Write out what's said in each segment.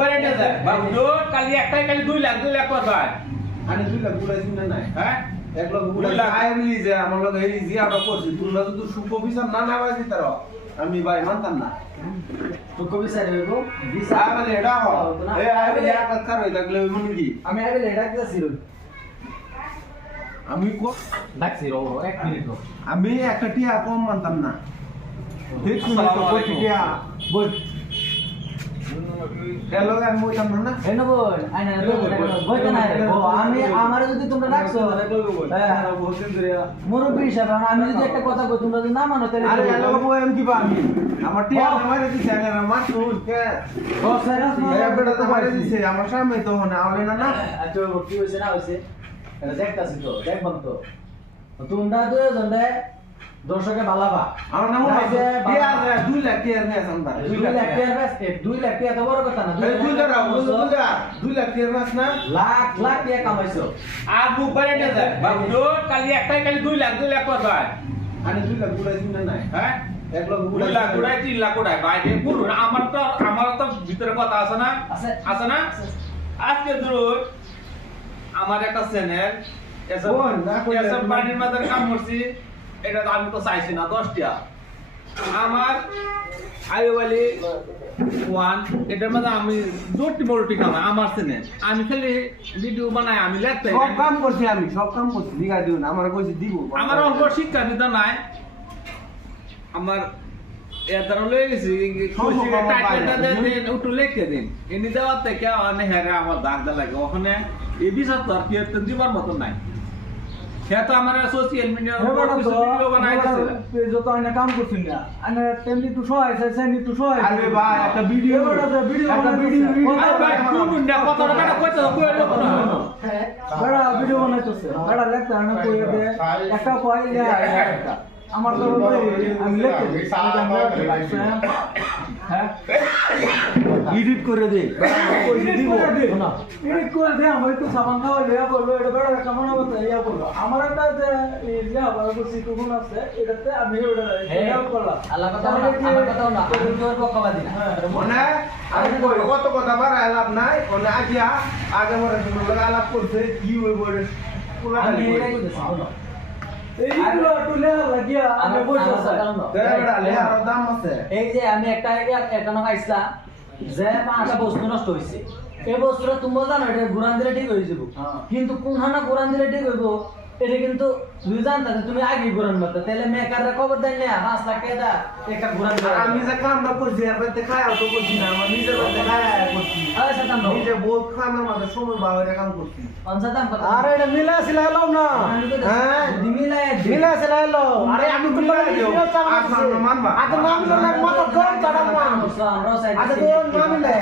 বাইরে নিয়ে যায়। বাবু জোর কালি একটাই কালি দুই লাখ দুই লাখ না নাই। হ্যাঁ? এক লাখ বুড়াই আয় বলি যে আমার লগে এই জিয়াটা করছি তোমরা যদি সুখ বিচার না না তার আমি ভাই মানতাম না। হইব আয় বলে এটা হ। এই আয় বলে এক লাখ কার হই থাকলে ওই মনে কি? আমি এটা আমি কো ডাকছি রো এক মিনিট আমি একটা টিয়া কম মানতাম না। তো টিয়া। বল। মুরব্বী হিসাবে আমি যদি একটা কথা কই তোমরা যদি না মানো তাহলে আমার টিয়া মারে দিছে না এই বেটা তো মারে দিছে আমার সামনে তো হনে আওলে না না? আচ্ছা কি হইছে না হইছে? দেখতাছি তো দেখবাম তো। তোমরা দুজন দে দর্শকে বালাবা। আমার নাম টিয়া বালাবা। দুই লাখ টিয়া নিয়ে আসলাম দুই লাখ টাকার ব্যাস এ, দুই লাখ টাকা তো বড় কথা না এই দুই লাখ টাকা দুই লাখ দুই লাখ টিয়া নাস না? লাখ লাখ টাকা কামাইছো। আর বুক বাইরে নিয়ে যায়। বাবু কালি একটাই কালি দুই লাখ দুই লাখ কোথায় আরে দুই লাখ বুড়াইছিস না নাই। হ্যাঁ? এক লাখ দুই লাখ কোটায় তিন লাখ কোটায় বাইরে পুরো আমার তো আমার তো ভিতরে কথা আছে না? আছে। আছে না? আজকে ধরুন আমার একটা চ্যানেল এসব না তুমি- বাড়ির কাম করছি। এটা তো আমি তো চাইছি না দশটা। আমার আইওয়ালি ওয়ান এটার মধ্যে আমি দুটি বড়টি কাম আমার চ্যানেল আমি খালি ভিডিও বানাই আমি লেখতে সব কাম করছি আমি সব কাম করছি দিঘা দিও না আমার কইছি দিব। আমার অল্প শিক্ষা বিদ্যা নাই। আমার দ্বারা লয়ে গেছি টাইটেলটা দেন একটু লিখে দিন। এনে দেওয়ার থেকে অনেক হ্যাঁ আমার দাগ লাগে। ওখানে এই বিষয় তো আর কি দিবার মতো নাই। সে তো আমার সোশ্যাল মিডিয়ার উপর কিছু ভিডিও বানাই দিছিল যত আইনা কাম করছেন না আইনা তেমনি একটু সহায় চাইছেন একটু সহায় আরে ভাই একটা ভিডিও একটা ভিডিও একটা ভিডিও আরে ভাই শুনুন না কতটা বেটা কইতে কই লোক না। বেড়া ভিডিও বানাইতেছে বেড়া লেখতে আনা কই দে। একটা কয় লে আমার তো আমি লেখতে। এডিট করে দে। এডিট করে দে। আমি একটু সাবান খাওয়া লিয়া করব এটা বেড়া একটা মনে করতে ইয়া করব আমার একটা যে ইয়া ভালো করছি টুকুন আছে এটাতে আমি ওটা হেল্প করলাম। আল্লাহ কথা না আমার কথা না আমি তোর পক্ষপাতি না। মনে আমি কই কত কথা বার আলাপ নাই মনে আগিয়া আগে মরে লাগা আলাপ করছে কি হই বলে পুরা আমি খালি আমি আমার বসে আমার কথা না। বেটা লে আর দাম আছে। এই যে আমি একটা একটা নক আইসলা যে পাঁচটা বস্তু নষ্ট হয়েছে এই বস্তুটা তুমি জানো এটা গুরান দিলে ঠিক হয়ে যাব হ্যাঁ। কিন্তু কোনখানা গুরান দিলে ঠিক হইব এটা কিন্তু তুমি জানতা যে তুমি আগে গুরান মারতে তাহলে মেকাররা খবর দেন না পাঁচ লাখ টাকা একটা গুরান আর আমি যে কামটা করছি আর বাড়িতে খায় তো করছি না আমার নিজের বাড়িতে খায় করছি আরে সাতাম নিজে বহুত খামের মাঝে সময় বাবা কাম করছি। পঞ্চাশ দাম কত আরে এটা মিলা সিলা এলাম না। হ্যাঁ। মিলা সিলা এলো আরে আমি মিলা। দিও আপনার নাম মানবা? আগে নাম লো না মত কম চাড়া না। আমরাও চাইতেছি। আচ্ছা, তো নাম মিলাই।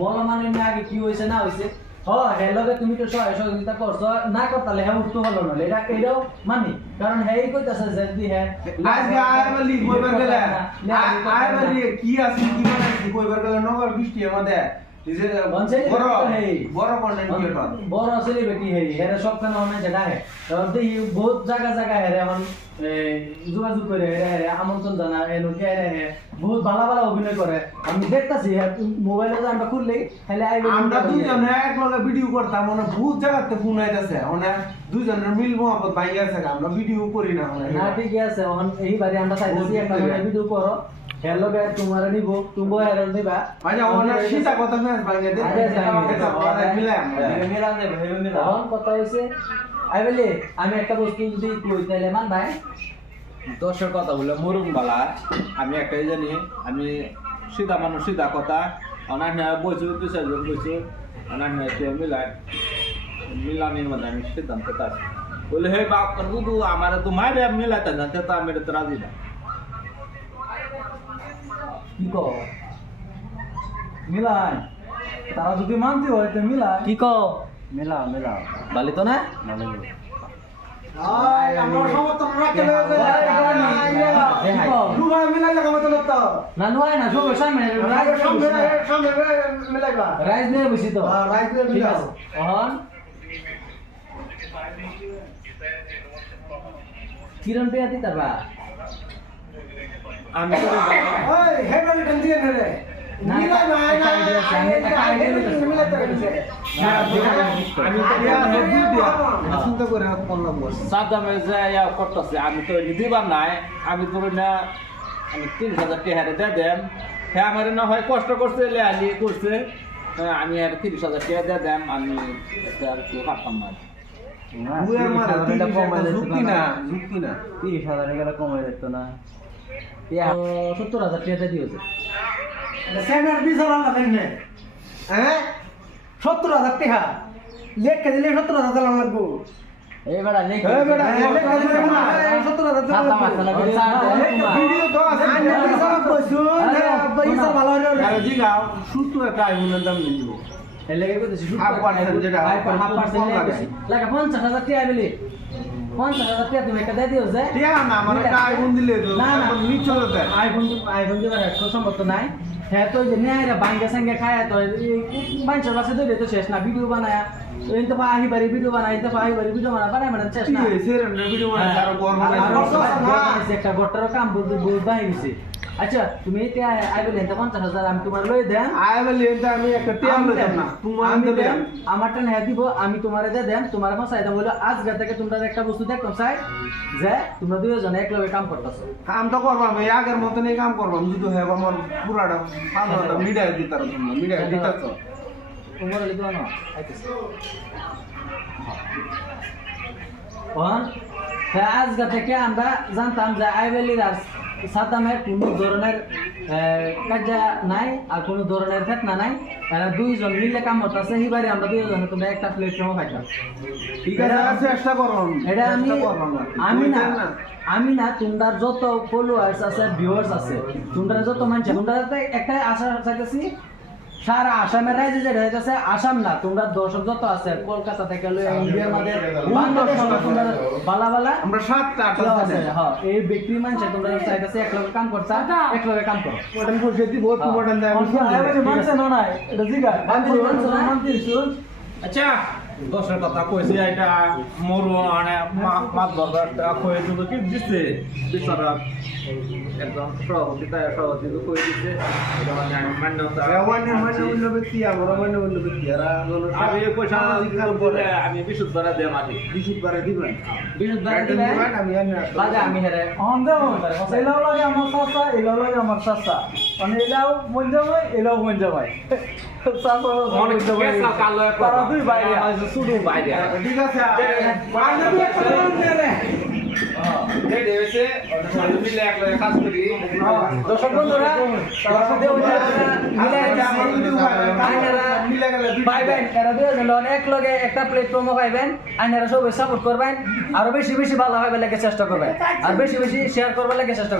বলো মানে না আগে কি হয়েছে না হয়েছে হেলকে তুমি তো সহায় সহযোগিতা করছ না করতালে হ্যাঁ উঠতে হলো না এটা এটাও মানি। কারণ হ্যাঁ কইতাছে যদি হ্যাঁ আজকে আয় বলি কইবার গেলে। আয় বলি কি আছে কি বানাইছি কইবার গেলে নগর বৃষ্টি আমাদের। নিজে বড় বড় কন্টেন্ট ক্রিয়েটর বড় সেলিব্রিটি হে হেরে সবখানে অনেক জায়গা হে কারণ দেখি বহুত জায়গা জায়গা হেরে আমার যোগাযোগ করে হেরে হেরে আমন্ত্রণ জানা এলো কে হেরে হে বহুত ভালো ভালো অভিনয় করে আমি দেখতাছি মোবাইলে যে আমরা খুললেই তাহলে আইবে আমরা দুইজনে এক লগে ভিডিও করতাম মানে বহুত জায়গাতে ফোন আইতাছে মানে দুইজনের মিল মোহাম্মত ভাই আছে আমরা ভিডিও করি না না ঠিক আছে এই বাড়ি আমরা চাইতেছি একটা ভিডিও করো হেলো গে তোমার নিব তুমি হেলো নিবা আচ্ছা ওনার সীতা কথা মেস ভাই দে আগে যাই। মিলাই মিলা দে ভাই মিলা এখন কথা হইছে আই বলি আমি একটা বস্তু যদি কই তাইলে মান ভাই দশের কথা বলে মরুম বালা আমি একটাই জানি আমি সিধা মানুষ সিধা কথা অনান্য বইছু দু চারজন বইছু অনান্য মিলাই মিলানির মধ্যে আমি সিদ্ধান্ত আছি বলে হে বাপ গুদু আমার তো মারে মিলাতে না তে আমি তো রাজি না কি কো মিলাই। তারা যদি মানতে হয় তো মিলাই। কি কও? মিলা মিলা বালি তো? না সামনে রাইজ নিয়ে বসি তো। হ্যাঁ, রাইজ নিয়ে কিরণ পেয়া দিতা বা? আমি তো ওই রে। না, না, আমি। আমি দিয়া করে করলাম বস করতেছে আমি দিবার নাই। আমি তো না আমি তিরিশ হাজার টাকা দিয়ে দেন। হ্যাঁ আমার না হয় কষ্ট করছে লেয়ালি করছে। হ্যাঁ, আমি আর তিরিশ হাজার টাকা দিয়ে দেন আমি আর কি পারতাম না। বুয়ের তিরিশ হাজার টাকা কমাই যুক্তি না যুক্তি না। তিরিশ হাজার টাকা কমে যেত না। সত্তর হাজার টাকা দিয়েছে। সেনার বিশ হাজার না হ্যাঁ? সত্তর হাজার টাকা। লেখকে দিলে সত্তর হাজার টাকা লাগবো। এই বেড়া লেখ দিলে সত্তর হাজার টাকা সাতা একটা আইফোনের দাম নিয়ে দিব এর কইতেছি, যেটা, লেগে। টাকা বলি পঞ্চাশ হাজার টাকা তুমি একটা দিয়ে দিও যে না আমার একটা আইফোন দিলে তো না, না। নিচে আইফোন আইফোন দিবার একশো সম্ভব তো নাই। হ্যাঁ তো যে নেয় বাঙ্গে সাঙ্গে খায় তো মানুষের কাছে ধরে তো শেষ না ভিডিও বানায়। এই তো আহি বাড়ি ভিডিও বানায় তো আহি বাড়ি ভিডিও বানায় বানায় মানে শেষ না। ভিডিও। তার গর্ব আর- আর নাই একটা গট্টারও কাম বলতে বহুত বাহির হইছে। আচ্ছা তুমি এটা আইবেলে এটা পঞ্চাশ হাজার আমি তোমার লই দেন। আই বলি এটা আমি একটা টিয়া আমি লইতাম না। তোমার আমি দেন। আমারটা না দিব আমি তোমারে দে দেন তোমার কথা এটা বলে আজ গা থেকে তোমরা একটা বস্তু দেখতাম চাই যে তোমরা দুইজন এক লগে কাম করতেছো। কাম তো করবাম এই আগের মতন এই কাম করবাম যদি হয় আমার পুরাটা ভালো মিডিয়া দিতার তোমরা মিডিয়া দিতার তো তোমার লিখে না আইতেছে। কোন হ্যাঁ থেকে আমরা জানতাম যে আইবেলির আর সাদ্দামের কোনো ধরনের কাজা নাই আর কোনো ধরনের ফেতনা নাই। এরা দুইজন মিলে কাম করতেছে বারে আমরা দুইজনে তোমরা একটা প্লেটফর্মও খাইতাম ঠিক আছে? চেষ্টা করবাম এটা আমি। আমি না আমি না তোমরা যত ফলোয়ার্স আছে ভিউয়ার্স আছে তোমরা যত মানুষ তোমরা একটা আশা চাইতেছি সারা আসামের রাজ্যে যেটা হইতেছে আসাম না তোমরা দর্শক যত আছে কলকাতা থেকে লইয়া ইন্ডিয়ার মধ্যে বালা বালা আমরা সাতটা আটটা আছে, হ্যাঁ, এই বিক্রি মানছে তোমরা চাইতেছে এক লগে কাম করছা এক লগে কাম করো। যদি বহুত দেয় মানছে না না এটা জিগা মানছে, মানছে মানছে আচ্ছা। দশের কথা কইছি এটা মোর মানে মাছ দরকার কয়ে দিল কি দিচ্ছে বিচারা একদম সভাপতি তাই সভাপতি তো কয়ে দিচ্ছে এটা মানে আমি পয়সা বলে আমি বিশুদ্ধ দ্বারা দেয় মাটি। বিশুদ্ধ বারে দিবেন? বিশুদ্ধ দ্বারা গার্ডেন দিলে, দিবেন আমি আমি হেরে অন লাগে আমার চাচা এলাও লাগে আমার চাচা মানে এলাও মন যাবাই এলাও মন শুধু ঠিক আছে দর্শক বন্ধুরা হয়, পাইবেন এরা এক লগে একটা প্ল্যাটফর্মও পাইবেন আইনারা সবাই সাপোর্ট করবেন আরও বেশি বেশি ভালো হবে লাগে চেষ্টা করবেন আর বেশি বেশি শেয়ার করবার লাগে চেষ্টা